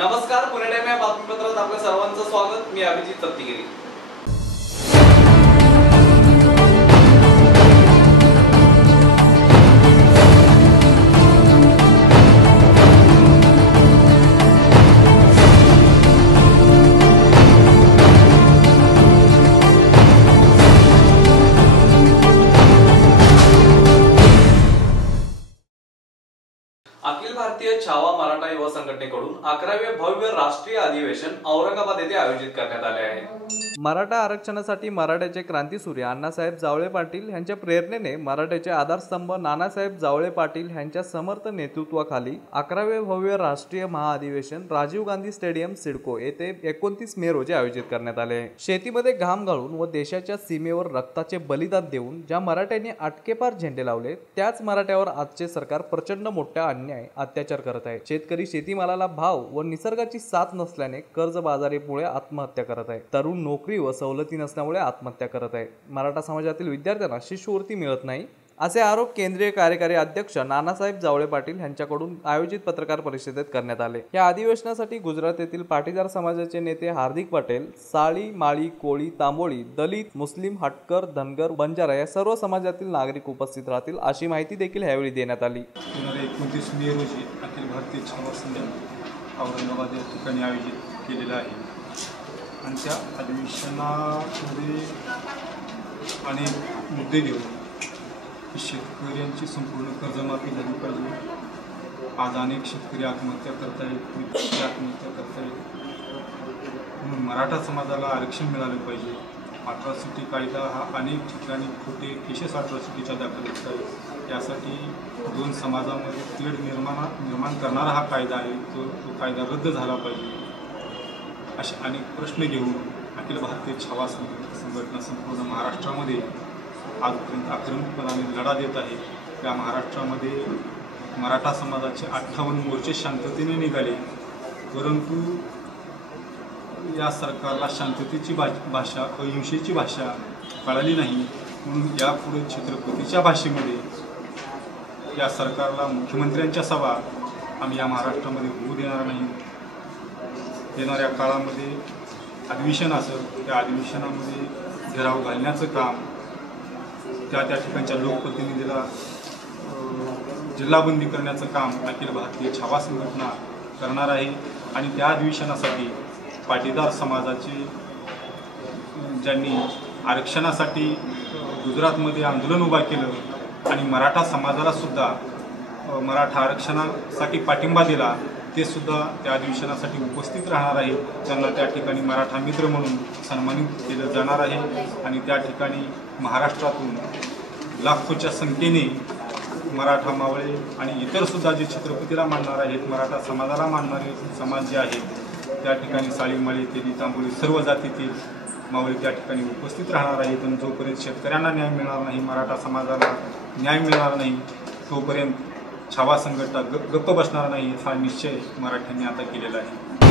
नमस्कार पुणे टाइम या बातमीपत्रात आपल्या सर्वांचं स्वागत. मी अभिजित सत्तिगिरी भारतीय छावा मराठा युवा संघटनेकडून अकरावे भव्य राष्ट्रीय अधिवेशन औरंगाबाद येथे आयोजित करण्यात आले आहे. मराठा आरक्षणासाठी मराठ्याचे क्रांतीसूर्य अण्णासाहेब जावळे पाटील यांच्या प्रेरणेने मराठ्याचे आधारस्तंभ नानासाहेब जावळे पाटील यांच्या समर्थ नेतृत्वाखाली अकरावे भव्य राष्ट्रीय महाअधिवेशन राजीव गांधी स्टेडियम सिडको येथे एकोणतीस मे रोजी आयोजित करण्यात आले. शेतीमध्ये घाम घालून व देशाच्या सीमेवर रक्ताचे बलिदान देऊन ज्या मराठ्यांनी आटकेपार झेंडे लावले त्याच मराठ्यावर आजचे सरकार प्रचंड मोठ्या अन्याय अत्याचार करत आहे. शेतकरी शेतीमालाला भाव व निसर्गाची साथ नसल्याने कर्जबाजारीमुळे आत्महत्या करत आहे. तरुण नोकरी नोकरी व सवलती नसल्यामुळे आत्महत्या करत आहे. मराठा समाजातील विद्यार्थ्यांना शिष्यवृत्ती मिळत नाही असे आरोप केंद्रीय कार्यकारी अध्यक्ष नानासाहेब जावळे पाटील यांच्याकडून आयोजित पत्रकार परिषदेत करण्यात आले. या अधिवेशनासाठी गुजरात येथील पाटीदार समाजाचे नेते हार्दिक पटेल साळी माळी कोळी तांबोळी दलित मुस्लिम हटकर धनगर बंजारा या सर्व समाजातील नागरिक उपस्थित राहतील अशी माहिती देखील यावेळी देण्यात आली. एकोणतीस मे रोजी अखिल भारतीय छावा औरंगाबाद या ठिकाणी आयोजित केलेलं आहे. आणि त्या अधिवेशनामध्ये अनेक मुद्दे घेऊन की शेतकऱ्यांची संपूर्ण कर्जमाफी झाली पाहिजे. आज अनेक शेतकरी आत्महत्या करतायत विद्यार्थी आत्महत्या करतायत. म्हणून मराठा समाजाला आरक्षण मिळालं पाहिजे. अट्रॉसिटी कायदा हा अनेक ठिकाणी खोटे केसेस अट्रॉसिटीचा दाखल होत आहे. यासाठी दोन समाजामध्ये तेढ निर्माण निर्माण करणारा हा कायदा आहे. तो तो कायदा रद्द झाला पाहिजे. असे अनेक प्रश्न घेऊन अखिल भारतीय छावा संघटना संपूर्ण महाराष्ट्रामध्ये आजपर्यंत आक्रमकपणाने लढा देत आहे. या महाराष्ट्रामध्ये मराठा समाजाचे अठ्ठावन्न मोर्चे शांततेने निघाले. परंतु या सरकारला शांततेची भा भाषा अहिंसेची भाषा कळाली नाही. म्हणून यापुढे छत्रपतीच्या भाषेमध्ये या सरकारला मुख्यमंत्र्यांच्या सभा आम्ही या महाराष्ट्रामध्ये होऊ देणार नाही. येणाऱ्या काळामध्ये अधिवेशन असेल त्या अधिवेशनामध्ये घेराव घालण्याचं काम त्या त्या ठिकाणच्या लोकप्रतिनिधीला जिल्हाबंदी करण्याचं काम अखिल भारतीय छावा संघटना करणार आहे आणि त्या अधिवेशनासाठी पाटीदार समाजाचे ज्यांनी आरक्षणासाठी गुजरातमध्ये आंदोलन उभा केलं आणि मराठा समाजाला सुद्धा मराठा आरक्षणासाठी पाठिंबा दिला ते सुद्धा त्या अधिवेशनासाठी उपस्थित राहणार आहे. त्यांना त्या ठिकाणी मराठा मित्र म्हणून सन्मानित केलं जाणार आहे. आणि त्या ठिकाणी महाराष्ट्रातून लाखोच्या संख्येने मराठा मावळे आणि इतर सुद्धा जे छत्रपतीला मानणार आहेत मराठा समाजाला मानणारे समाज जे आहेत त्या ठिकाणी साळीमाळी तेली तांबोळी सर्व जातीतील मावळे त्या ठिकाणी उपस्थित राहणार आहेत. आणि जोपर्यंत शेतकऱ्यांना न्याय मिळणार नाही मराठा समाजाला न्याय मिळणार नाही तोपर्यंत छावा संघटना ग गप्प बसणार नाही हा निश्चय मराठ्यांनी आता केलेला आहे.